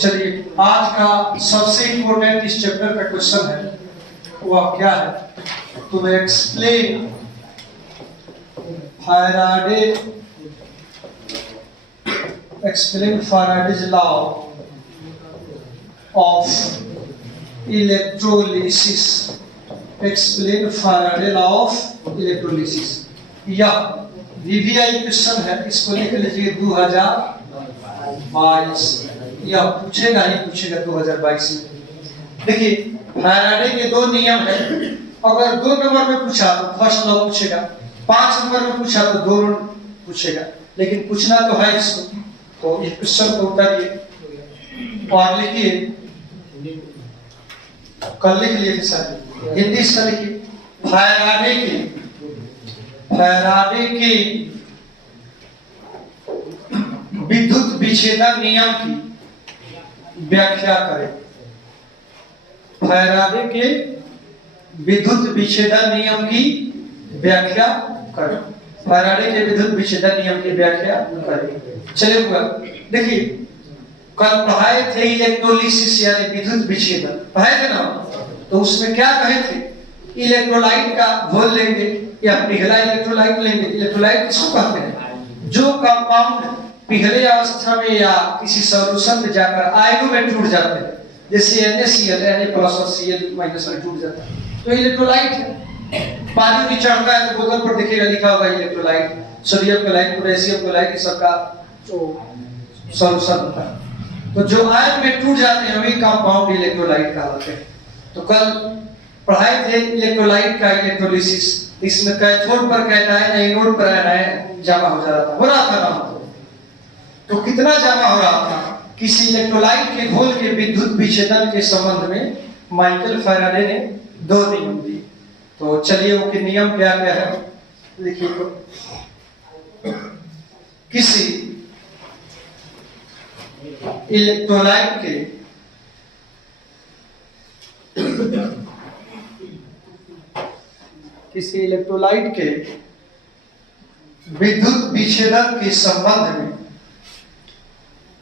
चलिए, आज का सबसे इम्पोर्टेंट इस चैप्टर का क्वेश्चन है, वो क्या है? To explain Faraday's law of electrolysis. Explain Faraday law of electrolysis. या VVI क्वेश्चन है, इसको लिख लीजिए 2022, या पूछेगा ही पूछेगा 2022 में। देखिए, फैराडे के दो नियम है। अगर 2 नंबर में पूछा तो फर्स्ट लॉ पूछेगा, 5 नंबर में पूछा तो 2 पूछेगा, लेकिन पूछना तो है इसको। तो इस क्वेश्चन को उतारिए और लिखिए, कल लिख लिए सर, हिंदी इसका लिखिए। फैराडे के विद्युत विच्छेदन नियम की व्याख्या करें। फैराडे के विद्युत विच्छेदन नियम की व्याख्या करें। फैराडे के विद्युत विच्छेदन नियम की व्याख्या करें। चलिए देखिए, कल पढ़ाए थे इलेक्ट्रोलिसिस यानी विद्युत विच्छेदन, पढ़ाए थे ना? तो उसमें क्या कहे थे? इलेक्ट्रोलाइट का घोल लेंगे या पिघला इलेक्ट्रोलाइट लेंगे। इलेक्ट्रोलाइट किसको कहते हैं? जो कंपाउंड पिघले अवस्था में या किसी सॉल्यूशन में जाकर आयनों में टूट जाते हैं, जैसे NaCl Na+ और Cl- में टूट जाता है, तो इलेक्ट्रोलाइट है। पानी भी चढ़ता है तो बोतल पर दिखेगा, लिखा होगा electrolyte, sodium chloride, potassium chloride, ये सब का जो सॉल्यूशन होता है। तो जो आयन में टूट जाते हैं वही कंपाउंड इलेक्ट्रोलाइट कहलाते हैं। तो कल पढ़ाए थे इलेक्ट्रोलाइट का इलेक्ट्रोलिसिस। इसमें कैथोड पर कैटायन, एनोड पर एनायन जमा हो रहा था ना? तो कितना जमा हो रहा था? किसी इलेक्ट्रोलाइट के घोल के विद्युत विच्छेदन के संबंध में माइकल फैराडे ने 2 नियम दिए। तो चलिए, वो के नियम क्या क्या है देखिए। तो किसी इलेक्ट्रोलाइट के विद्युत विच्छेदन के संबंध में,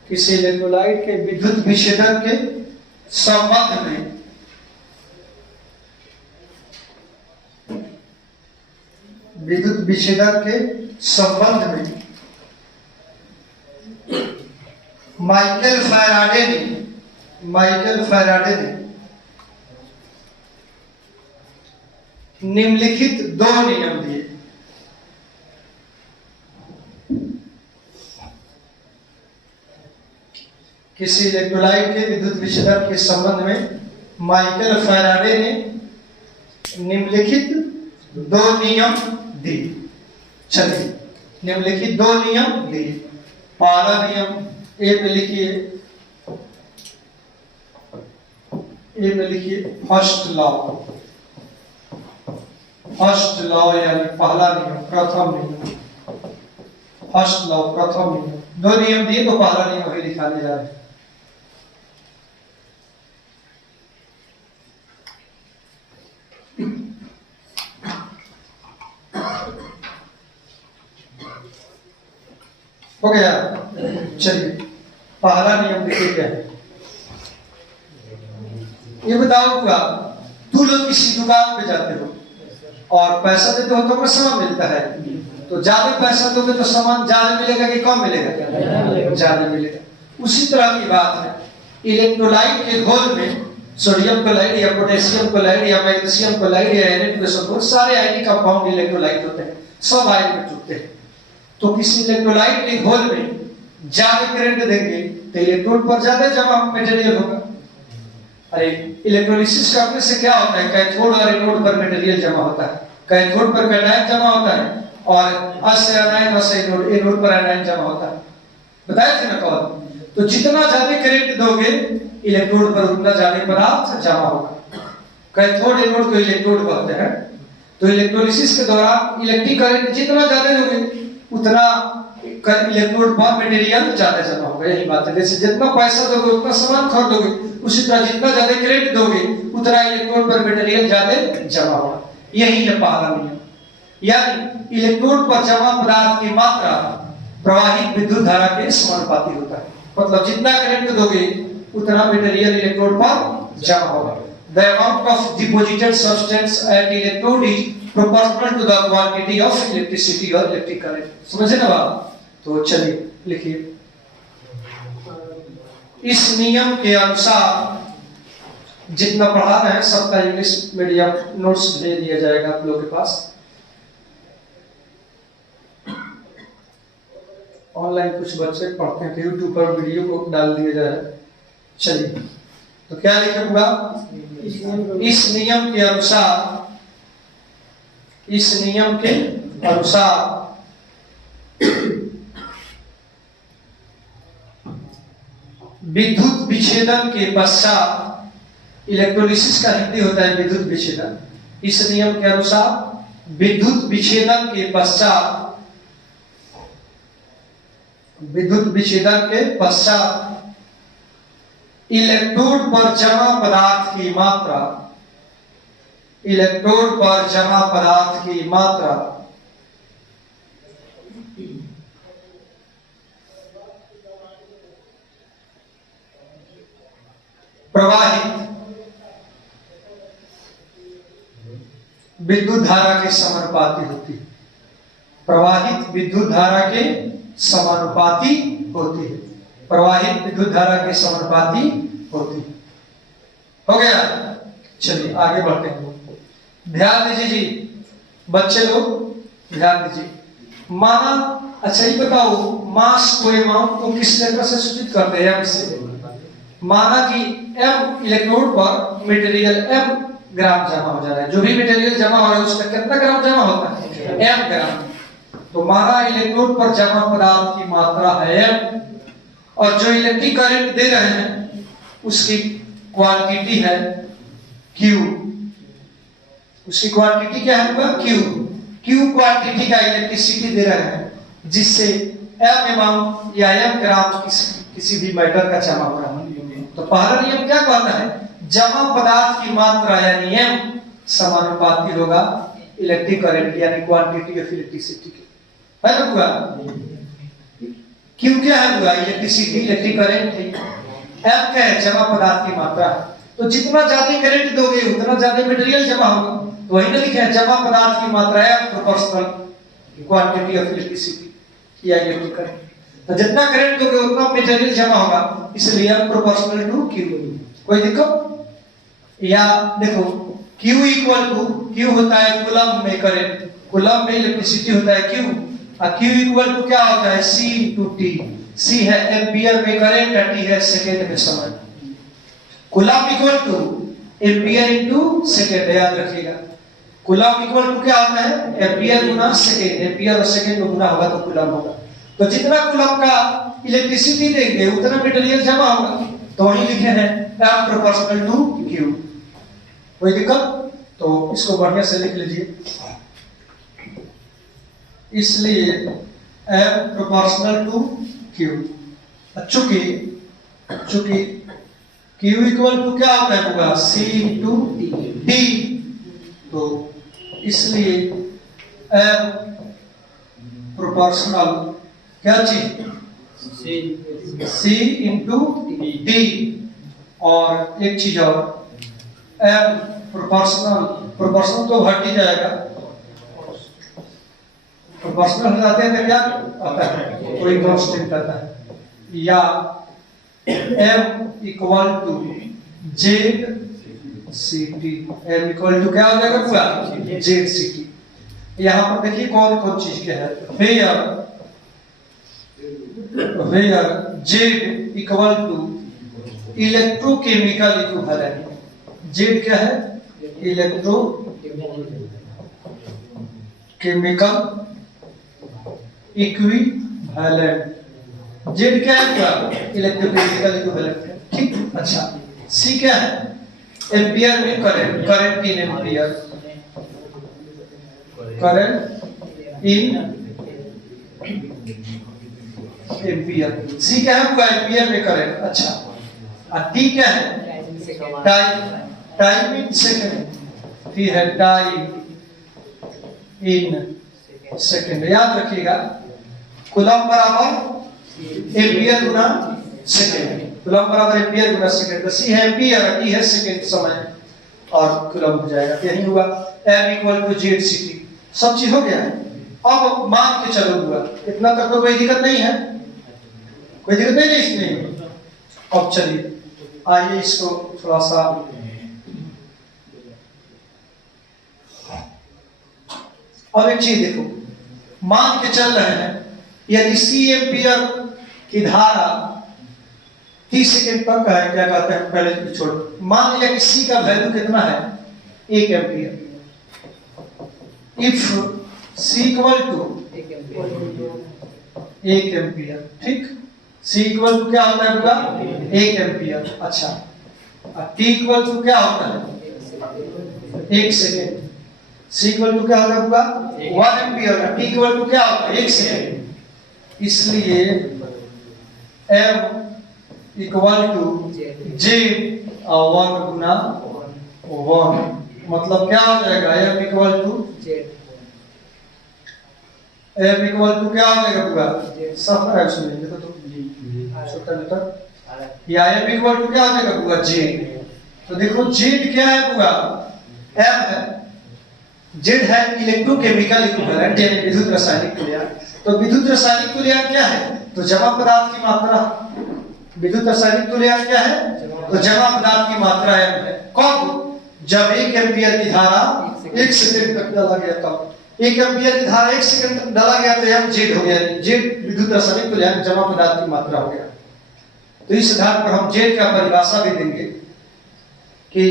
किसी इलेक्ट्रोलाइट के विद्युत विच्छेदन के संबंध में माइकल फैराडे ने निम्नलिखित 2 नियम दिए। किसी इलेक्ट्रोलाइट के विद्युत विच्छेदन के संबंध में माइकल फैराडे ने निम्नलिखित 2 नियम दिए। चलिए, निम्नलिखित 2 नियम दिए। पहला नियम ए में लिखिए, फर्स्ट लॉ यानी पहला नियम, प्रथम नियम। फर्स्ट लॉ, प्रथम नियम। 2 नियम दिए तो पहला नियम वही लिखाने जा रहे हैं। हो गया? चलिए, पहला नियम देखिए क्या है। ये बताओ, तुम लोग किसी दुकान पे जाते हो और पैसा देते हो तो हमें सामान मिलता है। तो ज्यादा पैसा दोगे तो सामान ज्यादा मिलेगा कि कम मिलेगा? ज्यादा मिलेगा। उसी तरह की बात है, इलेक्ट्रोलाइट के घोल में सोडियम क्लोराइड या पोटेशियम क्लोराइड या मैग्नीशियम क्लोराइड या Na2SO4 सारे आयनिक कंपाउंड इलेक्ट्रोलाइट होते हैं, सब आयन में टूटते हैं। तो किसी इलेक्ट्रोलाइट के घोल में ज्यादा करंट देंगे तो इलेक्ट्रोड पर ज्यादा जमा मटेरियल होगा। अरे, इलेक्ट्रोलिसिस करने से क्या होता है? कैथोड और एनोड पर मटेरियल जमा होता है। कैथोड पर कैटायन जमा होता है और एनायन एनोड पर एनायन जमा होता है। बताया थे ना कल? तो जितना ज्यादा करंट दोगे इलेक्ट्रोड पर उतना ज्यादा पदार्थ जमा होगा। कैथोड एनोड को इलेक्ट्रोड कहते हैं। तो इलेक्ट्रोलिसिस के दौरान इलेक्ट्रिक करंट जितना ज्यादा दोगे उतना इलेक्ट्रोड पर मटेरियल ज्यादा जमा होगा। यही बात है, जैसे जितना पैसा दोगे उतना सामान खरीदोगे, उसी तरह जितना ज्यादा करंट दोगे उतना इलेक्ट्रोड पर मटेरियल ज्यादा जमा होगा। यही है पहला नियम। यानी इलेक्ट्रोड पर जमा पदार्थ की मात्रा प्रवाहित विद्युत धारा के समानुपाती होता है। मतलब जितना करंट दोगे उतना मटेरियल इलेक्ट्रोड पर जमा होगा। The amount of deposited substance at electrode is proportional to the quantity of electricity or electric current। समझे ना बात? तो चलिए लिखिए, इस नियम के अनुसार जितना पढ़ा रहे हैं सबका इंग्लिश मीडियम नोट्स दे दिया जाएगा आप लोगों के पास। ऑनलाइन कुछ बच्चे पढ़ते हैं, यूट्यूब पर वीडियो को डाल दिया जा रहा है। चलिए तो क्या लिखेगा, इस नियम के अनुसार, इस नियम के अनुसार विद्युत विच्छेदन के पश्चात, इलेक्ट्रोलिसिस का हिंदी होता है विद्युत विच्छेदन। इस नियम के अनुसार विद्युत विच्छेदन के पश्चात, विद्युत विच्छेदन के पश्चात इलेक्ट्रोड पर जमा पदार्थ की मात्रा, इलेक्ट्रोड पर जमा पदार्थ की मात्रा प्रवाहित विद्युत धारा के समानुपाती होती है। प्रवाहित विद्युत धारा के समानुपाती होती है। प्रवाहित विद्युत धारा के समानुपाती होती है। हो गया? चलिए आगे बढ़ते हैं। ध्यान दीजिए जी बच्चे लोग, ध्यान दीजिए। माना, अच्छा ये बताओ, मास को अमाउंट को किस लेटर से सूचित करते हैं? इससे माना कि m इलेक्ट्रोड पर मटेरियल m ग्राम जमा हो जा रहा है। जो भी मटेरियल जमा हो रहा है उसका कितना ग्राम जमा होता है? m ग्राम। तो माना इलेक्ट्रोड पर जमा पदार्थ की मात्रा है m, और जो इलेक्ट्रिक करंट दे रहे हैं उसकी क्वांटिटी है q। उसकी क्वांटिटी क्या है? q। q क्वांटिटी का इलेक्ट्रिसिटी दे रहे हैं, जिससे m अमाउंट या m ग्राम किसी भी मैटर का जमा हो रहा है। तो पहला नियम क्या कहता है? जमा पदार्थ की मात्रा यानी m समानुपाती होगा इलेक्ट्रिक करंट यानी क्वांटिटी ऑफ इलेक्ट्रिसिटी के। है ना हुआ? क्यों क्या है हुआ? इलेक्ट्रिसिटी, इलेक्ट्रिक करंट थी। m क्या है? जमा पदार्थ की मात्रा। तो जितना ज्यादा करंट दोगे उतना ज्यादा मटेरियल जमा होगा। तो वही ना लिखा है, जमा पदार्थ की मात्रा है प्रोपोर्शनल क्वांटिटी ऑफ इलेक्ट्रिसिटी या इलेक्ट्रिक करंट। तो जितना करंट दोगे उतना मटेरियल जमा होगा, इसलिए हम प्रोपोर्शनल टू q। कोई दिक्कत? या देखो q इक्वल टू, q होता है कूलम में करंट, कूलम में इलेक्ट्रिसिटी होता है q, और q इक्वल टू क्या होता है? c into t। c है एम्पियर में करंट, t है सेकंड में समय। Coulomb equal two ampere into second, याद रखिएगा। कूलम इक्वल टू क्या होता है? एम्पियर गुना सेकंड, एम्पियर और सेकंड में गुना होगा तो कूलम होगा। तो जितना कूलम का इलेक्ट्रिसिटी देंगे उतना मटेरियल जमा होगा। तो वही लिखे हैं m प्रोपोर्शनल टू q। कोई दिक्कत? तो इसको बढ़िया से लिख लीजिए। इसलिए m प्रोपोर्शनल टू q, चूंकि q इक्वल टू क्या होता है? c into t। तो इसलिए m प्रोपोर्शनल क्या चीज? c into T. और एक चीज और, m प्रोपोर्शनल तो घट ही जाएगा। प्रोपोर्शनल हो जाते हैं तो क्या आता है? कोई कांस्टेंट आता है। या m equal to Z C T. m equal to क्या हो जाएगा? पूरा जेड सी टी। यहाँ पर देखिए कौन कौन चीज क्या है। where Z equal to electrochemical equivalent. Z क्या है? Electrochemical equivalent. Z क्या है? Electrochemical equivalent. ठीक, अच्छा। C क्या है? एम्पियर में current, current in ampere, current in ampere. C क्या है? पूरा एम्पियर में करंट। अच्छा, और टी क्या है? Time, time in second. T है टाइम इन सेकंड। याद रखिएगा, कूलम बराबर एम्पियर गुना सेकंड। कूलम बराबर एम्पियर गुना सेकंड, तो सी है एम्पियर, टी है सेकंड समय, और कूलम हो जाएगा। यही हुआ m equal to Z C T, सब चीज हो गया है। अब मान के चलो हुआ, इतना तक तो कोई दिक्कत नहीं है, कोई दिक्कत नहीं है इसमें। अब चलिए आइए इसको थोड़ा सा अब एक चीज देखो, मान के चल रहे हैं यदि सी एम्पियर की धारा 30 सेकेंड तक का है, क्या कहते हैं पहले छोड़ो, मान लिया कि सी का वैल्यू कितना है 1 ampere. If C equal to 1 ampere, ठीक, सी इक्वल टू क्या होता है पूरा 1 एम्पियर। अच्छा, टी इक्वल टू क्या होता है 1 सेकेंड, सी इक्वल टू क्या होता है पूरा 1 एम्पियर, टी इक्वल टू क्या होता है 1 सेकेंड। इसलिए m इक्वल टू जे 1 गुना 1, मतलब क्या हो जाएगा m इक्वल टू क्या हो जाएगा पूरा सफर है उसमें, देखो तो छोटा मीटर, या m इक्वल टू क्या हो जाएगा पूरा j। तो देखो z क्या है पूरा m है, z है इलेक्ट्रोकेमिकल इक्विवेलेंट यानी विद्युत रासायनिक तुल्यांक। तो विद्युत रासायनिक तुल्यांक क्या है, तो जमा पदार्थ की मात्रा। विद्युत रासायनिक तुल्यांक क्या है, तो जमा पदार्थ की मात्रा m है। कब, जब 1 एम्पियर की धारा 1 सेकंड तक डाला गया, तब 1 एम्पियर की धारा 1 सेकंड तक डाला गया तो m z हो गया, z विद्युत रासायनिक तुल्यांक जमा पदार्थ की मात्रा हो गया। तो इस आधार पर हम z का परिभाषा भी देंगे कि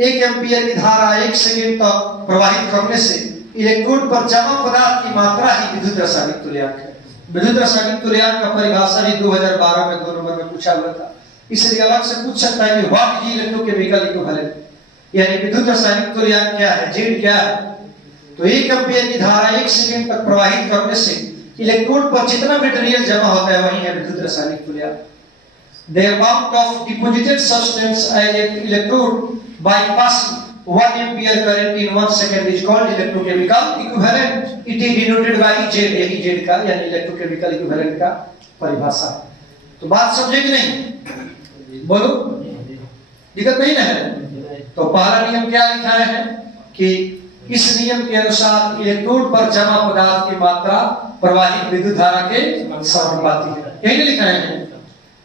1 एम्पियर की धारा 1 सेकंड तक प्रवाहित करने से इलेक्ट्रोड पर जमा पदार्थ की मात्रा ही विद्युत रासायनिक तुल्यांक है। विद्युत रासायनिक तुल्यांक का परिभाषा ही 2012 में 2 नंबर में पूछा हुआ था, इसलिए अलग से पूछ सकता है कि व्हाट इज इलेक्ट्रोकेमिकल इक्विवेलेंट, यानी विद्युत रासायनिक तुल्यांक क्या है, z क्या है। तो 1 एम्पियर की धारा 1 सेकंड तक प्रवाहित करने से इलेक्ट्रोड पर जितना मटेरियल जमा होता है वही है विद्युत रासायनिक तुल्यांक। The amount of deposited substance as an electrode by passing 1 ampere current in 1 second is called electrochemical equivalent. It is denoted by Z, यही Z का यानी इलेक्ट्रोकेमिकल इक्विवेलेंट का परिभाषा। तो बात समझे कि नहीं, बोलो, दिक्कत नहीं ना है। तो पहला नियम क्या लिखा है कि इस नियम के अनुसार इलेक्ट्रोड पर जमा पदार्थ की मात्रा प्रवाहित विद्युत धारा के समानुपाती है, यही लिखा है।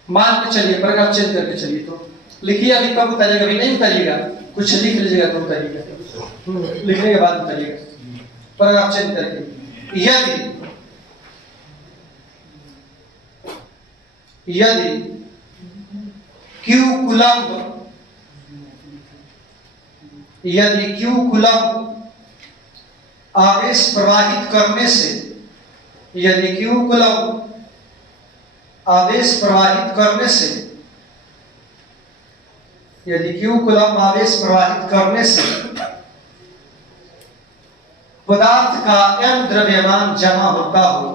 मान के चलिए, पैराग्राफ चेंज करके चलिए, तो लिखिए, अभी कब उतारिएगा, अभी नहीं उतारिएगा, कुछ लिख लीजिएगा तो उतारिएगा, लिखने के बाद उतारिएगा पैराग्राफ चेंज करके। यदि Q कूलम आवेश प्रवाहित करने से, यदि Q कूलम आवेश प्रवाहित करने से, यदि Q कूलम आवेश प्रवाहित करने से पदार्थ का m द्रव्यमान जमा होता हो,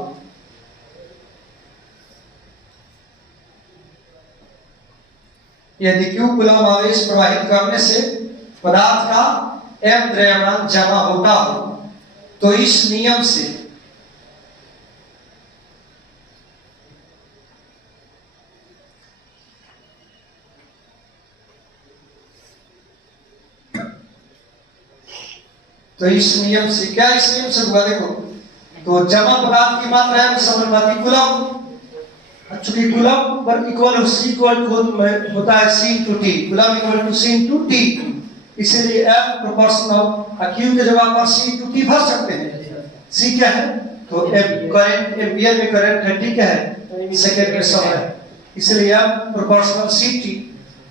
यदि Q कूलम आवेश प्रवाहित करने से पदार्थ का m द्रव्यमान जमा होता हो, तो इस नियम से क्या, इस नियम से हुआ, देखो तो जमा पदार्थ की मात्रा है समानुपाती कूलम, चूंकि coulomb per equal C equal to होता है C into T, coulomb equal to C into T, इसीलिए m प्रोपोर्शनल q के जगह पर c इनटू टी भर सकते हैं। c क्या है, तो करंट, एम्पियर में करंट है, t क्या है सेकंड में समय है, इसलिए m प्रोपोर्शनल c t।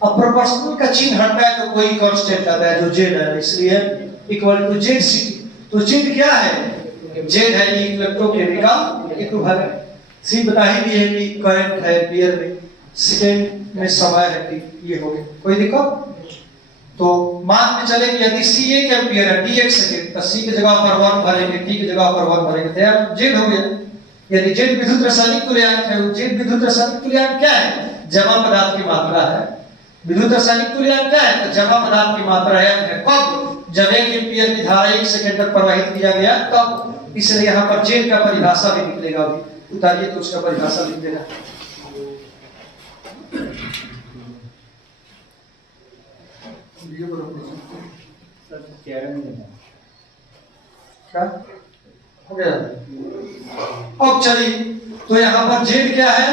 अब प्रोपोर्शनल का चिन्ह हटता है तो कोई कांस्टेंट आता है जो z है, इसलिए इक्वल टू जेड सी। तो जेड क्या है, जेड है इलेक्ट्रोकेमिकल इक्विवेलेंट। सी बता ही दिए है कि करंट है एम्पियर में, सेकंड में समय है कि ये हो गया, कोई दिक्कत। तो मान के चले कि यदि सी 1 एम्पियर है, टी 1 सेकंड, तो सी की जगह पर 1 भरेंगे, टी की जगह पर 1 भरेंगे, तो जेड हो गया। यदि जेड विद्युत रासायनिक तुल्यांक है, जेड विद्युत रासायनिक तुल्यांक क्या है, जमा पदार्थ की मात्रा है। विद्युत रासायनिक तुल्यांक क्या है, तो जमा पदार्थ की मात्रा है। कब, जब 1 एम्पियर की धारा 1 सेकंड तक प्रवाहित किया गया तब, इसलिए यहाँ पर जेड का परिभाषा भी निकलेगा, उतारिए तो उसका परिभाषा लिख देना। वीडियो बरोबर सर 11 मिनट क्या हो गया। अब चलिए, तो यहाँ पर जेड क्या है?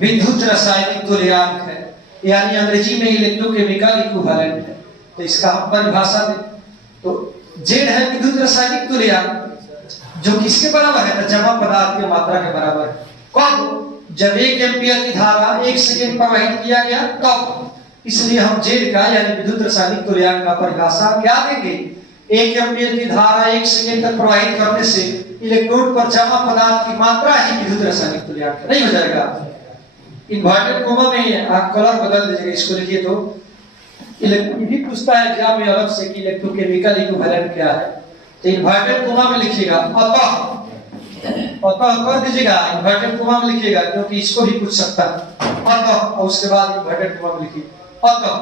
विद्युत रासायनिक तुल्यांक है, यानी अंग्रेजी में इलेक्ट्रोकेमिकल इक्विवेलेंट है। तो इसका हम परिभाषा दें तो जेड है विद्युत रासायनिक तुल्यांक, जो किसके बराबर है? तो जमा पदार्थ की मात्रा के बराबर है। कब? जब 1 एम्पियर की धारा 1 सेकेंड प्रवाहित किया गया तब। इसलिए हम जेड का यानी विद्युत रासायनिक तुल्यांक का परिभाषा क्या देंगे? 1 एम्पियर की धारा 1 सेकेंड तक प्रवाहित करने से इलेक्ट्रोड पर जमा पदार्थ की मात्रा ही विद्युत रासायनिक तुल्यांक नहीं हो जाएगा। इन्वर्टेड कोमा में आप कलर बदल दीजिएगा, इसको लिखिए तो भी पूछता है एग्जाम में अलग से कि इलेक्ट्रोकेमिकल इक्विवेलेंट क्या है। तो इन्वर्टेड कोमा में लिखिएगा अतः कर दीजिएगा, इन्वर्टेड कोमा में लिखिएगा क्योंकि इसको भी पूछ सकता है। अतः और उसके बाद इन्वर्टेड कोमा में लिखिए अतः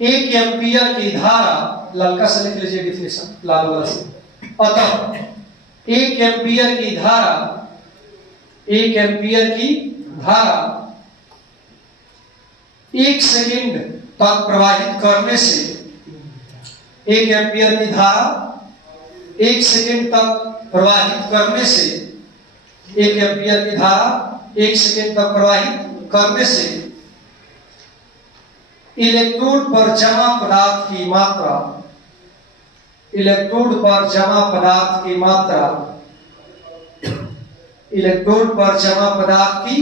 1 एम्पियर की धारा, ललका से लिख लीजिए डिफिनेशन लाल वाला से। अतः 1 एम्पियर की धारा 1 एम्पियर की धारा 1 सेकंड तक प्रवाहित करने से 1 एम्पियर की धारा 1 सेकंड तक प्रवाहित करने से 1 एम्पियर की धारा 1 सेकंड तक प्रवाहित करने से इलेक्ट्रोड पर जमा पदार्थ की मात्रा, इलेक्ट्रोड पर जमा पदार्थ की मात्रा, इलेक्ट्रोड पर जमा पदार्थ की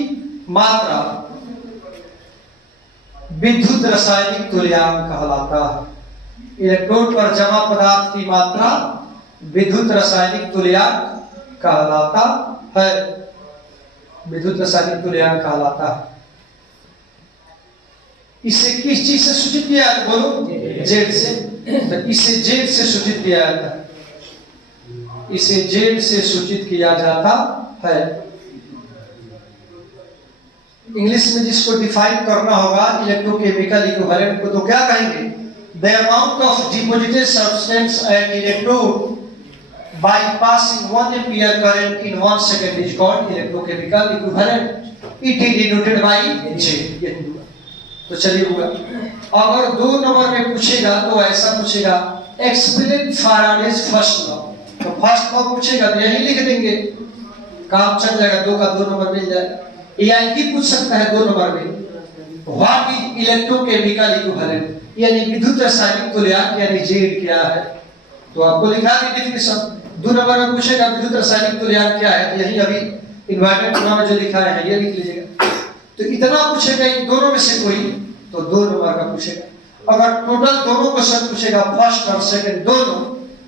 मात्रा विद्युत रासायनिक तुल्यांक कहलाता है। इलेक्ट्रोड पर जमा पदार्थ की मात्रा विद्युत रासायनिक तुल्यांक कहलाता है। विद्युत रासायनिक तुल्यांक कहलाता है। इसे किस चीज से सूचित किया जाता है? बोलो जेड से। तो इसे जेड से सूचित किया जाता है, इसे जेड से सूचित किया जाता है। इंग्लिश में जिसको डिफाइन करना होगा इलेक्ट्रोकेमिकल इक्विवेलेंट को, तो क्या कहेंगे? The amount of deposited substance eight electrode by passing 1 ampere current in 1 second is called electrochemical equivalent. It is denoted by J। तो चलिए हुआ। अगर 2 नंबर में पूछेगा तो ऐसा पूछेगा एक्सप्लेन फैराडेज फर्स्ट लॉ, तो फर्स्ट लॉ पूछेगा तो यही लिख देंगे, काम चल जाएगा, 2 का 2 नंबर मिल जाएगा। एआई भी पूछ सकता है 2 नंबर में व्हाट इज इलेक्ट्रोकेमिकल इक्विवेलेंट, यानी विद्युत रासायनिक तुल्यांक यानी जेड क्या है। तो आपको लिखा है डेफिनेशन। 2 नंबर में पूछेगा विद्युत रासायनिक तुल्यांक क्या है, तो यही अभी इन्वर्टेड कोमा में जो लिखा है ये लिख लीजिएगा। तो इतना पूछेगा इन दोनों में से कोई, तो 2 नंबर का पूछेगा। अगर टोटल दोनों क्वेश्चन पूछेगा फर्स्ट और सेकंड दोनों,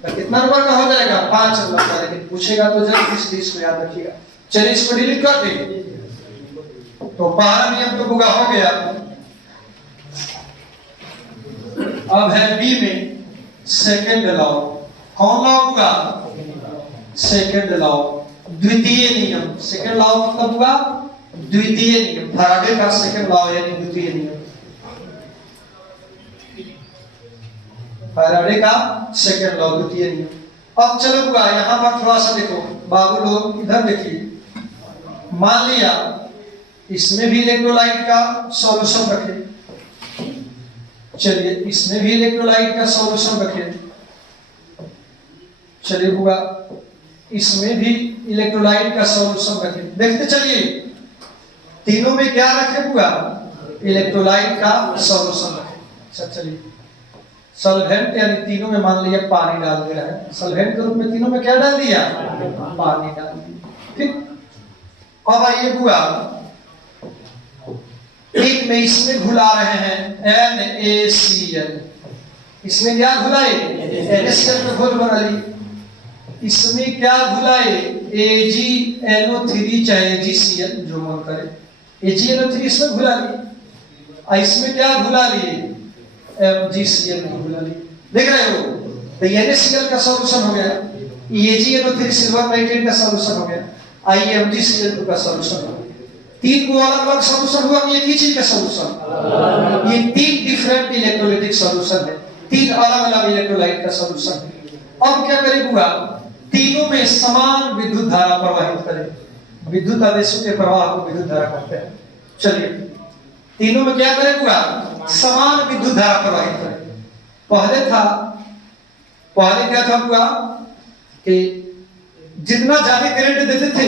तो कितना नंबर का हो जाएगा? 5 नंबर का। लेकिन पूछेगा तो जल्दी इसको याद रखिएगा। चलिए इसको डिलीट कर देंगे। तो पहला नियम तो पूरा हो गया। अब है बी में सेकंड लॉ। कौन लॉ होगा? सेकंड लॉ, द्वितीय नियम। सेकंड लॉ मतलब हुआ द्वितीय नियम। फैराडे का सेकंड लॉ यानी द्वितीय नियम। फैराडे का सेकंड लॉ द्वितीय नियम। अब चलो हुआ यहां पर थोड़ा सा देखो बाबू लोग, इधर देखिए। मान लिया इसमें भी इलेक्ट्रोलाइट का सॉल्यूशन रखें। चलिए इसमें भी इलेक्ट्रोलाइट का सॉल्यूशन रखें। चलिए हुआ इसमें भी इलेक्ट्रोलाइट का सॉल्यूशन रखें। देखते चलिए तीनों में क्या रखे हुआ? इलेक्ट्रोलाइट का सॉल्यूशन रखें। चलिए सॉल्वेंट यानी तीनों में मान लिया पानी डाल दिया है। सॉल्वेंट के रूप में तीनों में क्या डाल दिया? पानी डाल दिया। ठीक। अब आइए हुआ एक में इसमें घुला रहे हैं NaCl। इसमें क्या घुलाए? NaCl में घोल बना ली। इसमें क्या घुलाए? AgNO3 चाहे AgCl जो मन करे। AgNO3 इसमें घुला ली। इसमें क्या घुला लिए? MgCl में घुला ली। देख रहे हो? तो NaCl का सॉल्यूशन हो गया, AgNO3 सिल्वर नाइट्रेट का सॉल्यूशन हो गया, MgCl का सॉल्यूशन हो गया। 3 को अलग अलग सॉल्यूशन हुआ कि एक ही चीज का सॉल्यूशन? ये 3 डिफरेंट इलेक्ट्रोलाइटिक सॉल्यूशन है, 3 अलग अलग इलेक्ट्रोलाइट का सॉल्यूशन है। अब क्या करेगा? तीनों में समान विद्युत धारा प्रवाहित करें। विद्युत आवेशों के प्रवाह को विद्युत धारा कहते हैं। चलिए तीनों में क्या करेगा? समान विद्युत धारा प्रवाहित करें। पहले क्या था हुआ कि जितना ज्यादा करंट देते थे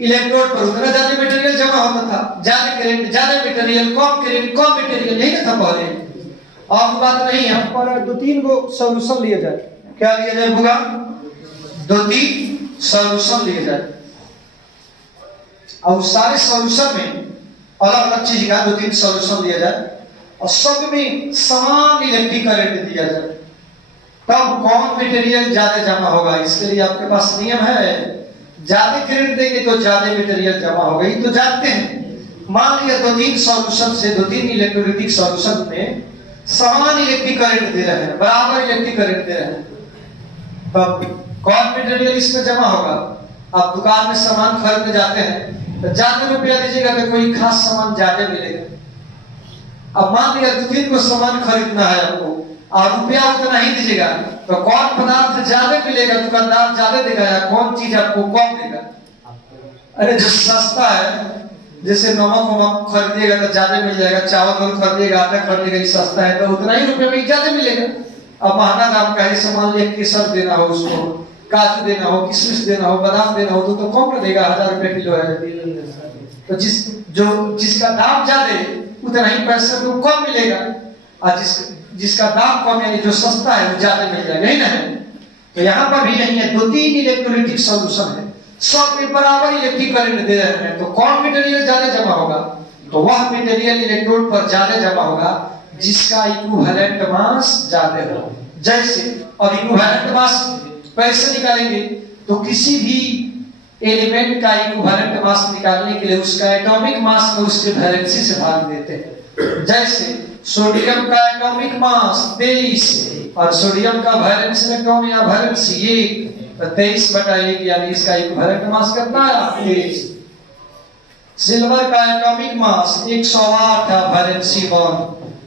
इलेक्ट्रोड पर उतना ज्यादा मटेरियल जमा होता था, ज्यादा करंट ज्यादा मटेरियल, कम करंट कम मटेरियल, यही था पहले। अब बात नहीं है, पर 2-3 गो सॉल्यूशन लिए जाए। क्या लिया जाए बुआ? 2-3 सॉल्यूशन लिए जाए और सारे सॉल्यूशन में अलग अलग चीज का 2-3 सॉल्यूशन लिया जाए और सब में समान इलेक्ट्रिक करंट दिया जाए, तब कौन मटेरियल ज्यादा जमा होगा। इसके लिए आपके पास नियम है, ज्यादा करंट देंगे तो ज्यादा मटेरियल जमा होगा, ये तो जानते हैं। मान लिया 2-3 सॉल्यूशन से 2-3 इलेक्ट्रोलिटिक सॉल्यूशन में समान इलेक्ट्रिक करंट दे रहे हैं, बराबर इलेक्ट्रिक करंट दे रहे हैं, तब कौन मटेरियल इसमें जमा होगा। आप दुकान में सामान खरीदने जाते हैं तो ज्यादा रुपया दीजिएगा तो कोई खास सामान ज्यादा मिलेगा। अब मान लिया 2-3 को सामान खरीदना है आपको और रुपया उतना ही दीजिएगा, तो कौन पदार्थ ज्यादा मिलेगा, दुकानदार ज्यादा देगा या कौन चीज आपको कम देगा? अरे जो सस्ता है, जैसे नमक खरीदिएगा तो ज्यादा मिल जाएगा, चावल खरीदिएगा, आटा खरीदिएगा, ये सस्ता है तो उतना ही रुपये में ज्यादा मिलेगा। अब महंगा दाम का है, सामान लिए केसर देना हो, उसको काजू देना हो, किशमिश देना हो, बादाम देना हो तो कम न देगा, 1000 रुपए किलो है। तो जिसका दाम ज्यादा उतना ही पैसा तो कम मिलेगा, और जिसका दाम कम यानी जो सस्ता है वो ज्यादा मिल जाएगा, यही ना है। तो यहाँ पर भी यही है, 2-3 इलेक्ट्रोलिटिक सॉल्यूशन है, सब में बराबर इलेक्ट्रिक करंट दे रहे हैं, तो कौन मटेरियल ज्यादा जमा होगा? तो वह मटेरियल इलेक्ट्रोड पर ज्यादा जमा होगा जिसका इक्विवेलेंट मास ज्यादा हो। जैसे और इक्विवेलेंट मास कैसे निकालेंगे? तो किसी भी एलिमेंट का इक्विवेलेंट मास निकालने के लिए उसका एटॉमिक मास को उसके वैलेंसी से भाग देते हैं। जैसे सोडियम का एटॉमिक मास 23 और सोडियम का वैलेंस इलेक्ट्रॉन या वैलेंस 1, तो 23/1 यानी इसका इक्विवेलेंट मास कितना है? 23। सिल्वर का एटॉमिक मास 108 है, वैलेंसी 1,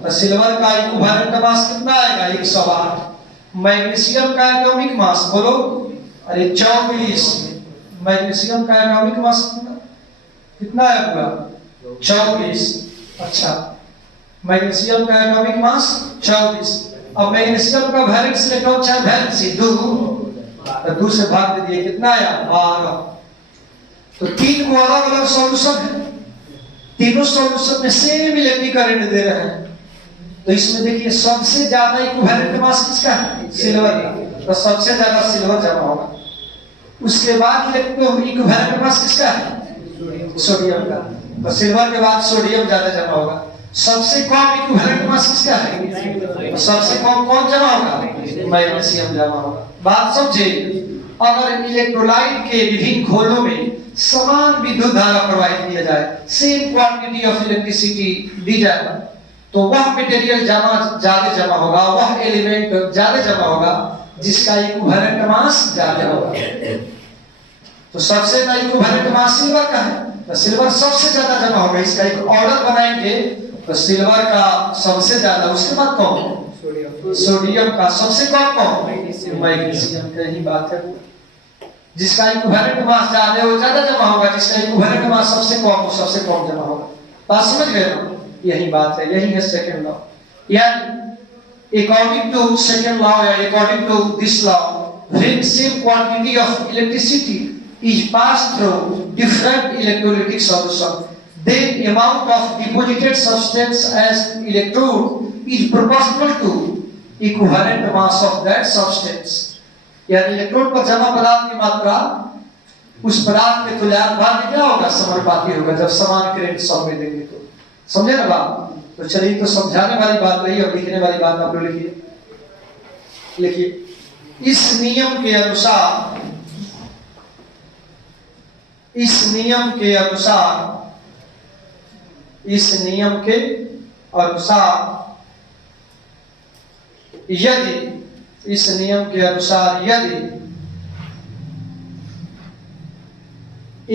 तो सिल्वर का इक्विवेलेंट मास कितना आएगा? 108। मैग्नीशियम का एटॉमिक मास बोलो, अरे 24। मैग्नीशियम का एटॉमिक मास कितना है पूरा? 24। अच्छा, मैग्नीशियम का एटॉमिक मास 24। अब मैग्नीशियम का वैलेंस इलेक्ट्रॉन चाहे वैलेंसी 2, तो 2 से भाग दे दिए, कितना आया? 12। तो 3 को अलग अलग सॉल्यूशन है, तीनों सॉल्यूशन में सेम इलेक्ट्रिक करंट दे रहे हैं, तो इसमें देखिए सबसे ज्यादा इक्विवेलेंट मास किसका है? सिल्वर का, तो सबसे ज्यादा सिल्वर जमा होगा। उसके बाद इक्विवेलेंट मास किसका है? सोडियम का, तो सिल्वर के बाद सोडियम ज्यादा जमा होगा। सबसे कम इक्विवेलेंट मास किसका है? सबसे कम कौन जमा होगा? मैग्नीशियम जमा होगा। बात समझे? अगर इलेक्ट्रोलाइट के विभिन्न घोलों में समान विद्युत धारा प्रवाहित किया जाए, सेम क्वांटिटी ऑफ इलेक्ट्रिसिटी दी जाए, तो वह मटेरियल ज्यादा जमा होगा, वह एलिमेंट ज्यादा जमा होगा जिसका इक्विवेलेंट मास ज्यादा होगा। तो सबसे ज्यादा इक्विवेलेंट मास सिल्वर का है, तो सिल्वर सबसे ज्यादा जमा होगा। इसका एक ऑर्डर बनाएंगे तो सिल्वर का सबसे ज्यादा, उसके बाद कौन? सोडियम का सबसे कम कौन? मैग्नीशियम का। यही बात है, जिसका इक्विवेलेंट मास ज्यादा है वो ज्यादा जमा होगा, जिसका इक्विवेलेंट मास सबसे कम वो सबसे कम जमा होगा। बात समझ गए ना? यही बात है, यही है सेकंड लॉ। यानी according to second law या according to this law, when same quantity of electricity is passed through different electrolytic solution, then amount of deposited substance as electrode is proportional to equivalent mass of that substance. यानी electrode पर जमा पदार्थ की मात्रा उस पदार्थ के तुल्यानुपाती क्या होगा? समानुपाती होगा। जब समान करंट सब में देंगे तो, समझे ना बात? तो चलिए, तो समझाने वाली बात रही, अब लिखने वाली बात आप लोग लिखिए। इस नियम के अनुसार यदि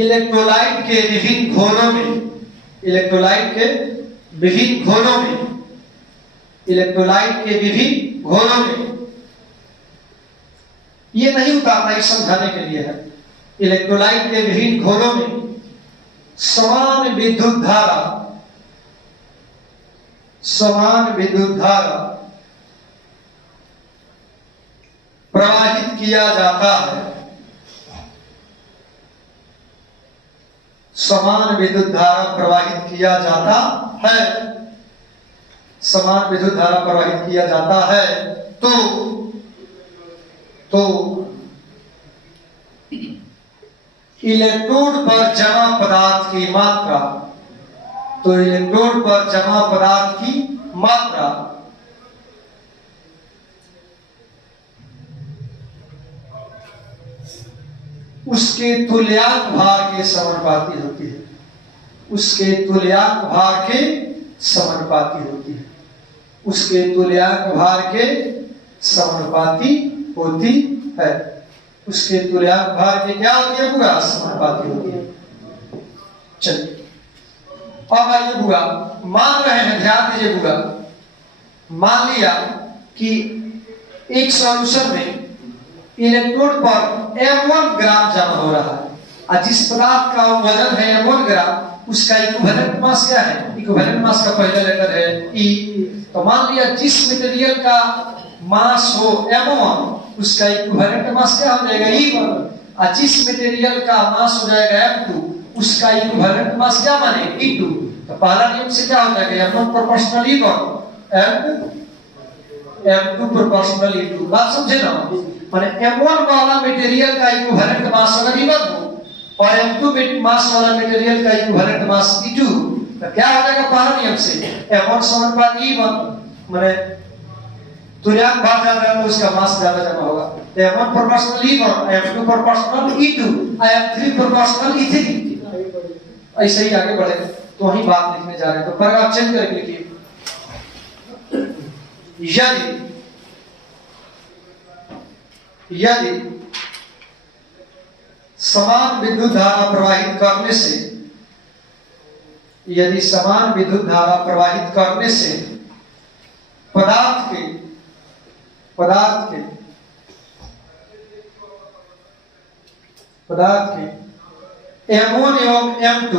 इलेक्ट्रोलाइट के विभिन्न घोलों में ये नहीं उतारना, ये समझाने के लिए है। इलेक्ट्रोलाइट के विभिन्न घोलों में समान विद्युत धारा समान विद्युत धारा प्रवाहित किया जाता है, समान विद्युत धारा प्रवाहित किया जाता है, समान विद्युत धारा प्रवाहित किया जाता है, तो इलेक्ट्रोड पर जमा पदार्थ की मात्रा, तो इलेक्ट्रोड पर जमा पदार्थ की मात्रा उसके तुल्यांक भार के समानुपाती होती है, उसके तुल्यांक भार के समानुपाती होती है, उसके तुल्यांक भार के समानुपाती होती है, उसके तुल्यांक भार के क्या होती है बुआ? समानुपाती होती है। चलिए अब आइए बुआ, मान रहे हैं, ध्यान दीजिए बुआ, मान लिया कि एक सॉल्यूशन में इलेक्ट्रोड पर m1 ग्राम जमा हो रहा है, और जिस पदार्थ का वजन है m1 ग्राम, उसका इक्विवेलेंट मास क्या है? इक्विवेलेंट मास का पहला लेटर है E। तो मान लिया जिस मटेरियल का मास हो m1, उसका इक्विवेलेंट मास क्या हो जाएगा? E1। और जिस मटेरियल का मास हो जाएगा m2, उसका इक्विवेलेंट मास क्या माने? E2। तो पहला नियम से क्या हो जाएगा? m1 proportional E1 m2 proportional E2। बात समझे ना? माने m1 वाला मटेरियल का इक्विवेलेंट मास अगर E1 हो और m2 मास वाला मटेरियल का इक्विवेलेंट मास E2, तो क्या हो जाएगा? पहला नियम से m1 समानुपात E1, माने तुल्यांक भार ज्यादा है तो उसका मास ज्यादा जमा होगा। तो m1 proportional E1, m2 proportional E2, m3 proportional E3। ऐसे ही आगे बढ़े तो वही बात लिखने जा रहे हैं। तो पैराग्राफ चेंज करके लिखिए, यदि समान विद्युत धारा प्रवाहित करने से, यदि समान विद्युत धारा प्रवाहित करने से पदार्थ के M1 एवं M2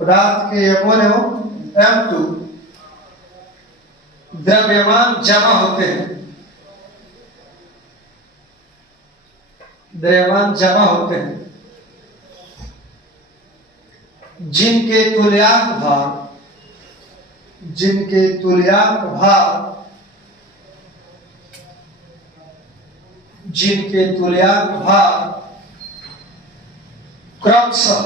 पदार्थ के M1 एवं M2 द्रव्यमान जमा होते हैं, द्रव्यमान जमा होते हैं, जिनके तुल्यांक भार क्रमशः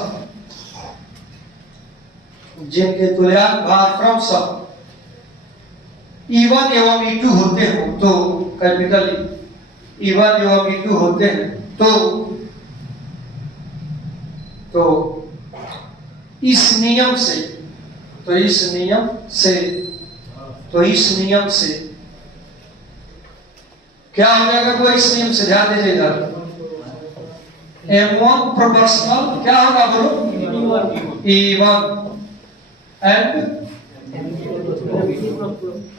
E1 एवं E2 होते हो, तो कैपिटल E1 एवं E2 होते हैं, तो इस नियम से क्या हो जाएगा? कोई इस नियम से ध्यान दीजिएगा, M1 प्रोपोर्शनल क्या होगा? बोलो E1 एंड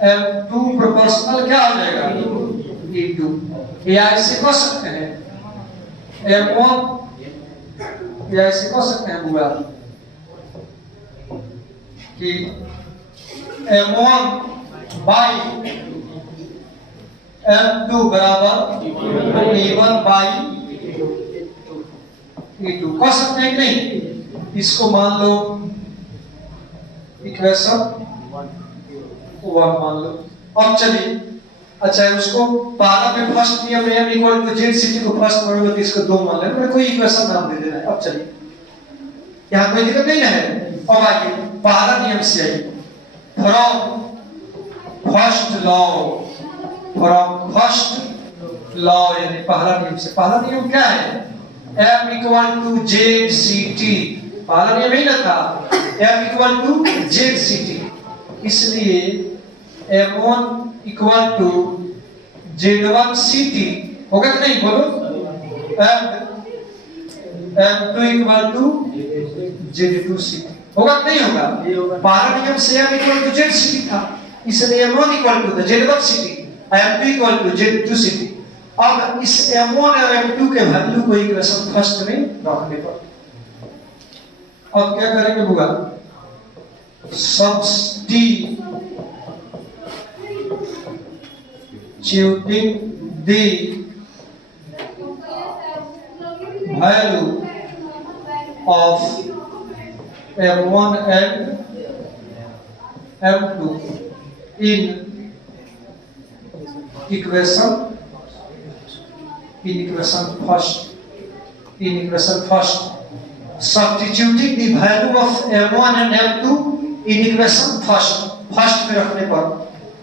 M2 प्रोपोर्शनल क्या हो जाएगा? E2। या ऐसे कह सकते हैं M1, या ऐसे कह सकते हैं बुआ कि M1 बाई M2 बराबर E1 बाई E2 कह सकते हैं कि नहीं? इसको मान लो इक्वेशन 1 मान लो। अब चलिए, अच्छा उसको पहला में फर्स्ट नियम में m equal to Z C T को फर्स्ट मानोगे तो इसको 2 मान लेना, कोई इक्वेशन नाम दे देना है। अब चलिए, यहाँ कोई दिक्कत नहीं है। अब आइए पहला नियम से आइए, फ्रॉम फर्स्ट लॉ यानी पहला नियम से। पहला नियम क्या है? m equal to Z C T. पहला नियम ही ना था, m equal to Z C T, इसलिए m1 equal to z1 ct होगा कि नहीं? बोलो। m2 equal to z2 ct होगा कि नहीं होगा? पहला नियम से m equal to z ct था, इसलिए m1 equal to z1 ct, m2 equal to z2 ct। अब इस m1 और m2 के वैल्यू को इक्वेशन फर्स्ट में रखने पर, अब क्या करेंगे बुआ? substituting the value of M1 and M2 in equation first. Substituting the value of M1 and M2 in equation first में रखने पर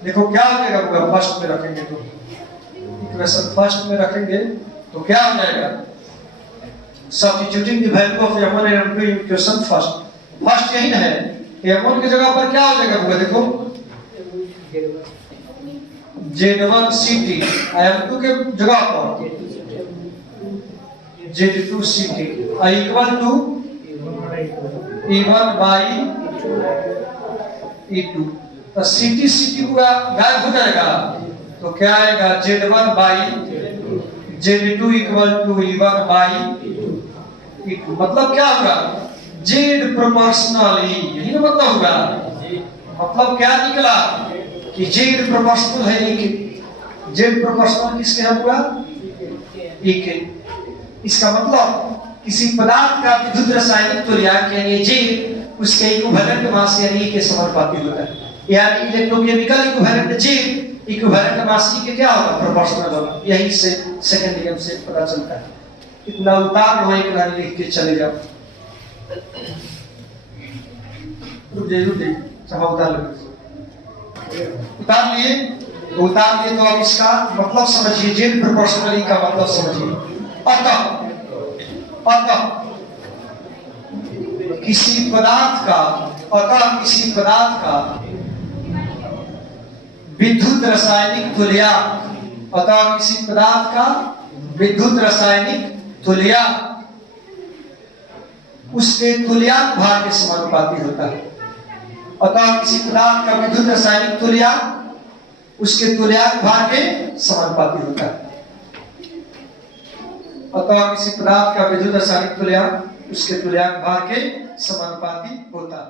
देखो क्या हो जाएगा बुआ? फर्स्ट में रखेंगे तो इक्वेशन फर्स्ट में रखेंगे तो क्या हो जाएगा? Substituting the value of M1 and M2 in equation first यही ना है। M1 की जगह पर क्या हो जाएगा बुआ? देखो Z1CT, M2 के जगह पर Z2CT equal to E1 by E2। तो CT पूरा गायब हो जाएगा तो क्या आएगा? Z1 by Z2 equal to E1 by E2। मतलब क्या होगा? Z प्रोपोर्शनली, यही ना मतलब होगा। मतलब क्या निकला कि Z प्रोपोर्शनल है E के। Z प्रोपोर्शनल किसके है हुआ? E के। इसका मतलब किसी पदार्थ का विद्युत रासायनिक तुल्यांक यानी J उसके इक्विवेलेंट मास यानी E के समानुपाती होता है। यानी electrochemical equivalent J equivalent mass E के क्या होगा? प्रोपोर्शनल होगा। यही से सेकंड नियम से पता चलता है। इतना उतार लो, एक लाइन लिख के चले जाओ। रुक जाइए चाहो उतार लो। उतार लिए तो अब इसका मतलब समझिए। Z प्रोपोर्शनली का मतलब समझिए। अतः किसी पदार्थ का विद्युत रासायनिक तुल्यांक उसके तुल्यांक भार के समानुपाती होता है। अतः किसी पदार्थ का विद्युत रासायनिक तुल्यांक उसके तुल्यांक भार के समानुपाती होता है। अतः किसी पदार्थ का विद्युत रासायनिक तुल्यांक उसके तुल्यांक भार के समानुपाती होता है।